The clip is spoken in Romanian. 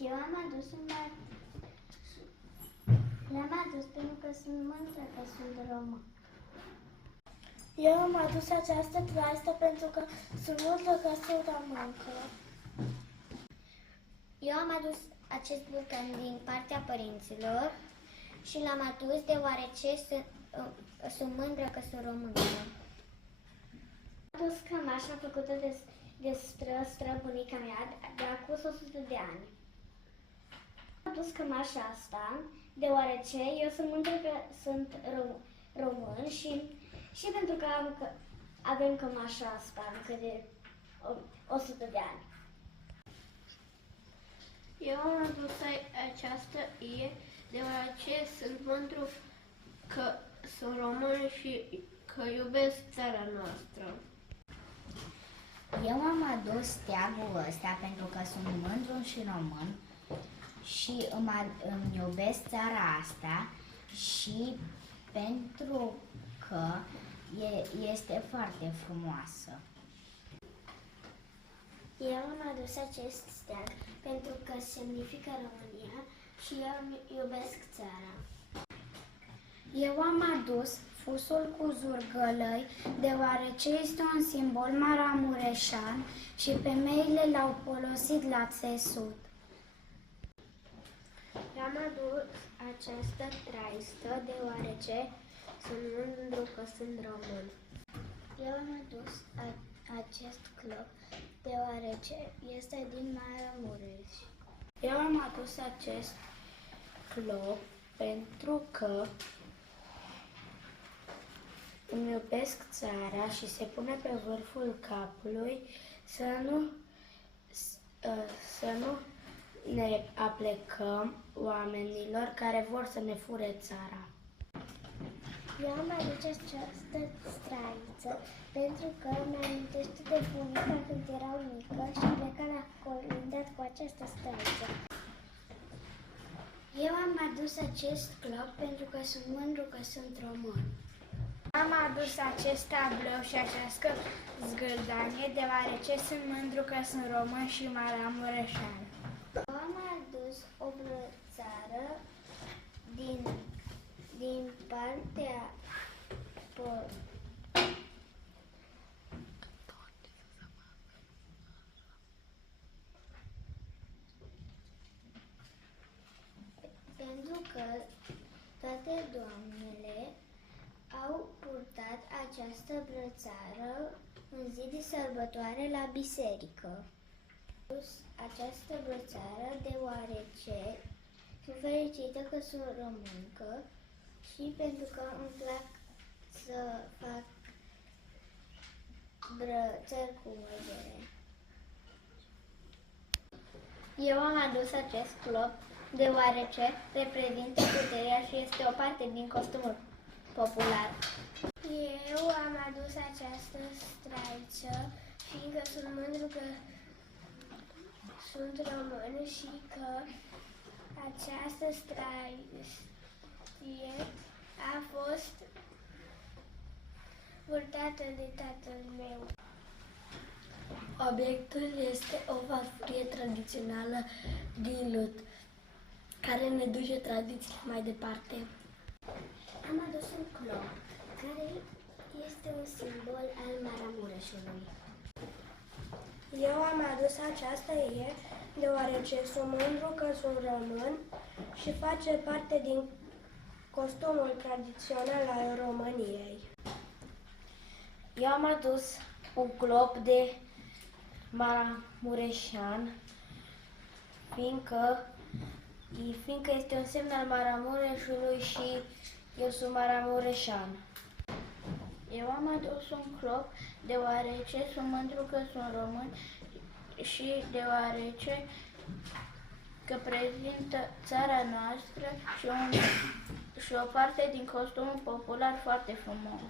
Eu am adus un Le-am adus pentru că sunt mândră că sunt român. Eu am adus această traistă pentru că sunt mândră că sunt româncă. Eu am adus acest bucan din partea părinților și l-am adus deoarece sunt mândră că sunt româncă. Am adus cămașa făcută de străbunica mea de acum 100 de ani. Am adus cămașa asta deoarece eu sunt mândră că sunt român și pentru că avem cămașa asta încă de 100 de ani. Eu am adus această ie deoarece sunt mândru că sunt român și că iubesc țara noastră. Eu am adus steagul ăsta pentru că sunt mândru și român și îmi iubesc țara asta și pentru că este foarte frumoasă. Eu am adus acest steag pentru că semnifică România și eu îmi iubesc țara. Eu am adus fusul cu zurgălăi, deoarece este un simbol maramureșan și femeile l-au folosit la țesut. Am adus această traistă deoarece sunt mândru că sunt român. Eu am adus acest clop deoarece este din Maramureș. Eu am adus acest clop pentru că îmi iubesc țara și se pune pe vârful capului să nu ne aplecăm oamenilor care vor să ne fure țara. Eu am adus această straiță pentru că mi-amintește de bunica când erau mică și pleca la colindat cu această straiță. Eu am adus acest clop pentru că sunt mândru că sunt român. Am adus acest tablou și această zgâldanie deoarece sunt mândru că sunt român și maramureșan. Eu am adus o brățară din partea pentru că toate doamnele au purtat această brățară în zi de sărbătoare la biserică. Această brățară deoarece sunt fericită că sunt româncă și pentru că îmi plac să fac brățări cu măgere. Eu am adus acest clop deoarece reprezintă puterea și este o parte din costumul popular. Eu am adus această straiță fiindcă sunt mândru că sunt român și că această straiție a fost purtată de tatăl meu. Obiectul este o farfurie tradițională din lut, care ne duce tradițiile mai departe. Am adus un clop, care este un simbol al Maramureșului. Eu am adus această ie deoarece sunt mândru că sunt român și face parte din costumul tradițional al României. Eu am adus un clop de maramureșan, fiindcă este un semn al Maramureșului și eu sunt maramureșan. Eu am adus un clop deoarece sunt mândru că sunt român și deoarece că prezintă țara noastră și o parte din costumul popular foarte frumos.